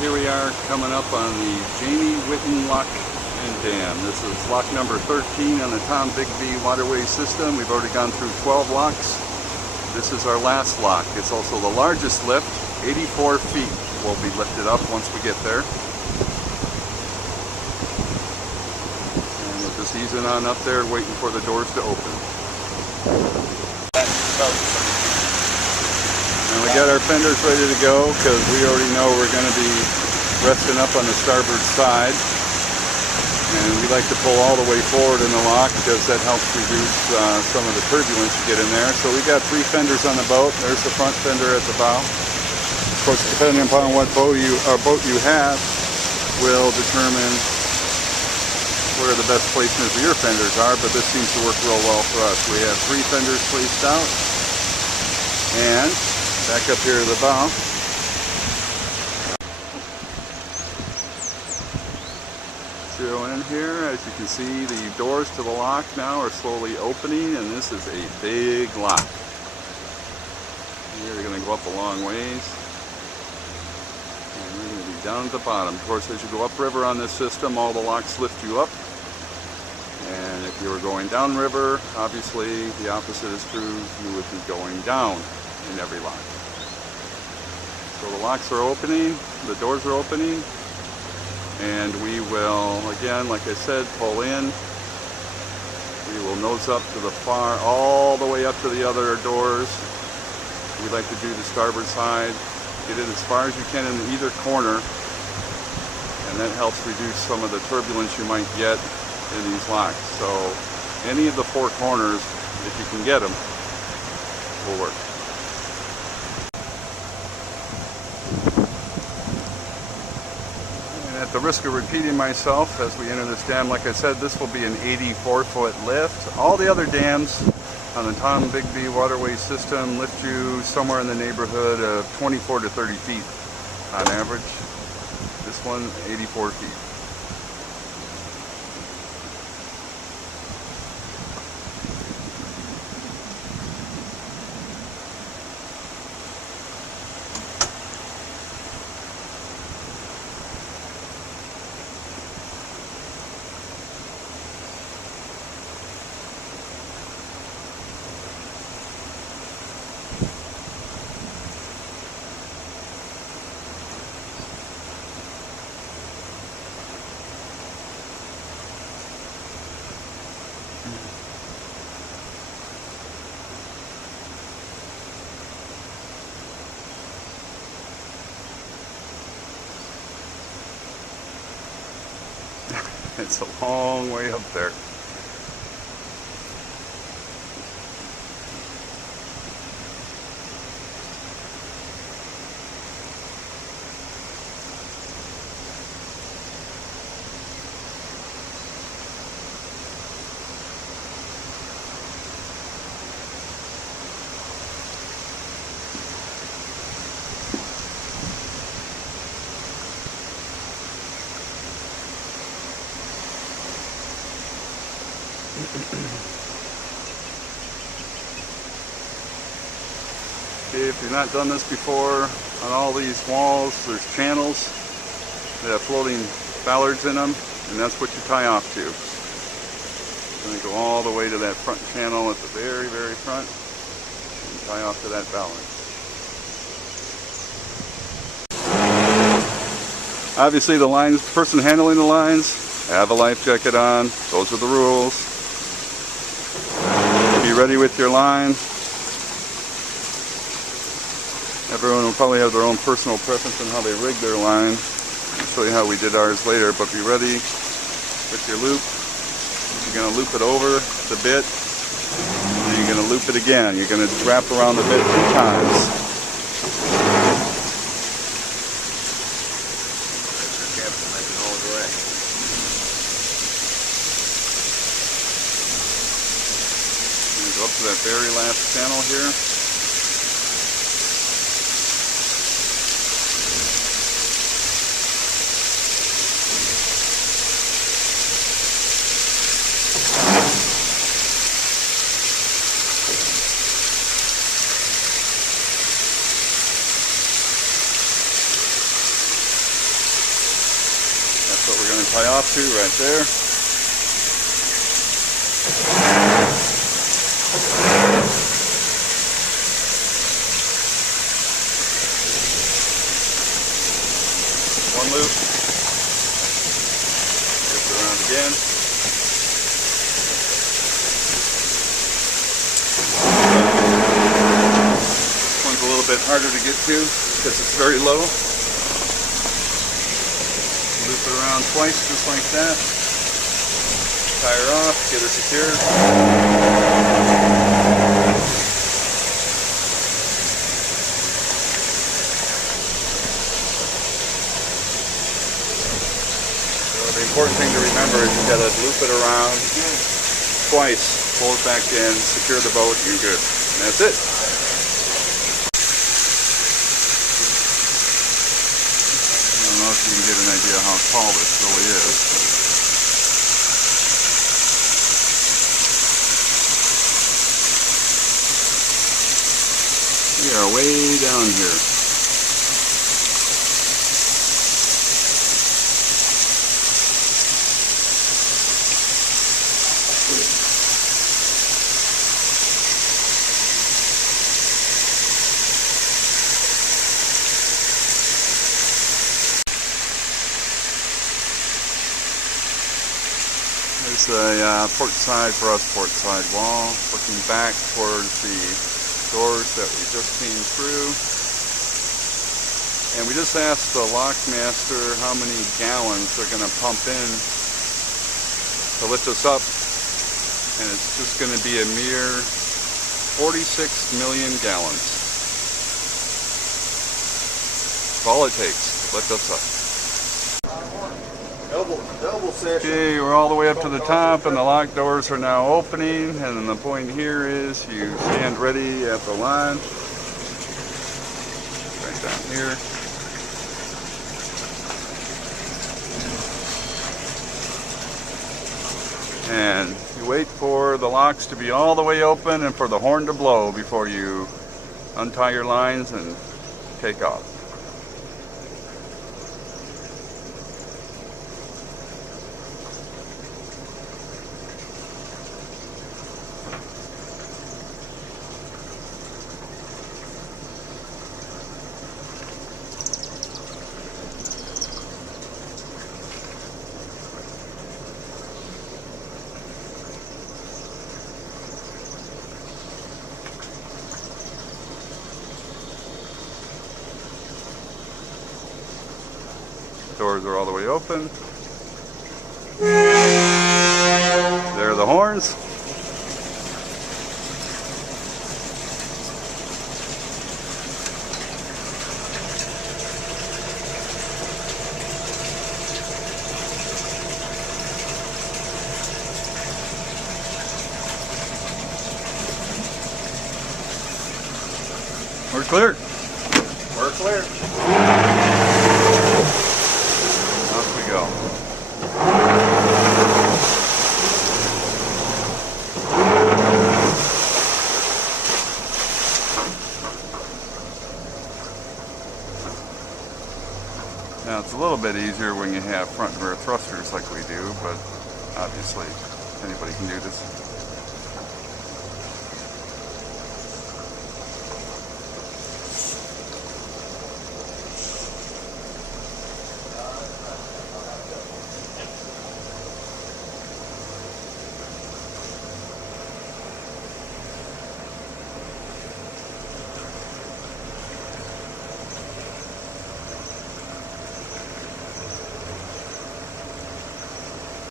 Here we are coming up on the Whitten lock and dam. This is lock number 13 on the Tom Bigby waterway system. We've already gone through 12 locks. This is our last lock. It's also the largest lift. 84 feet will be lifted up once we get there. And we're just easing on up there, waiting for the doors to open. And we got our fenders ready to go because we already know we're going to be resting up on the starboard side. And we like to pull all the way forward in the lock because that helps reduce some of the turbulence you get in there. So we got 3 fenders on the boat. There's the front fender at the bow. Of course, depending upon what boat you have will determine where the best placement for your fenders are, but this seems to work real well for us. We have 3 fenders placed out, and back up here to the bow. Show in here, as you can see, the doors to the lock now are slowly opening, and this is a big lock. You're going to go up a long ways, and we're going to be down at the bottom. Of course, as you go upriver on this system, all the locks lift you up. And if you were going downriver, obviously the opposite is true. You would be going down in every lock. So the locks are opening, the doors are opening, and we will, again, like I said, pull in. We will nose up to the far, all the way up to the other doors. We like to do the starboard side, get it as far as you can in either corner, and that helps reduce some of the turbulence you might get in these locks. So any of the 4 corners, if you can get them, will work. And at the risk of repeating myself, as we enter this dam, like I said, this will be an 84-foot lift. All the other dams on the Tom Bigby waterway system lift you somewhere in the neighborhood of 24 to 30 feet on average. This one, 84 feet. It's a long way up there. If you've not done this before, on all these walls there's channels that have floating ballards in them, and that's what you tie off to. You're going to go all the way to that front channel at the very, very front and tie off to that ballard. Obviously the lines, the person handling the lines, have a life jacket on. Those are the rules. Be ready with your line. Everyone will probably have their own personal preference on how they rig their line. I'll show you how we did ours later, but be ready with your loop. You're going to loop it over the bit, and then you're going to loop it again. You're going to wrap around the bit 2 times. Go up to that very last channel here. going to tie off to right there. One loop. Loop it around again. This one's a little bit harder to get to because it's very low. Loop it around twice just like that. Tie her off, get her secured. The important thing to remember is you've got to loop it around twice, pull it back in, secure the boat, you're good. And that's it. I don't know if you can get an idea how tall this really is. We are way down here. There's a port side for us, port side wall, looking back towards the doors that we just came through. And we just asked the lock master how many gallons they're going to pump in to lift us up. And it's just going to be a mere 46 million gallons. That's all it takes to lift us up. Double session. Okay, we're all the way up to the top and the lock doors are now opening, and then the point here is you stand ready at the line. Right down here. And you wait for the locks to be all the way open and for the horn to blow before you untie your lines and take off. Doors are all the way open. There are the horns. We're clear. We're clear. Go. Now it's a little bit easier when you have front and rear thrusters like we do, but obviously anybody can do this.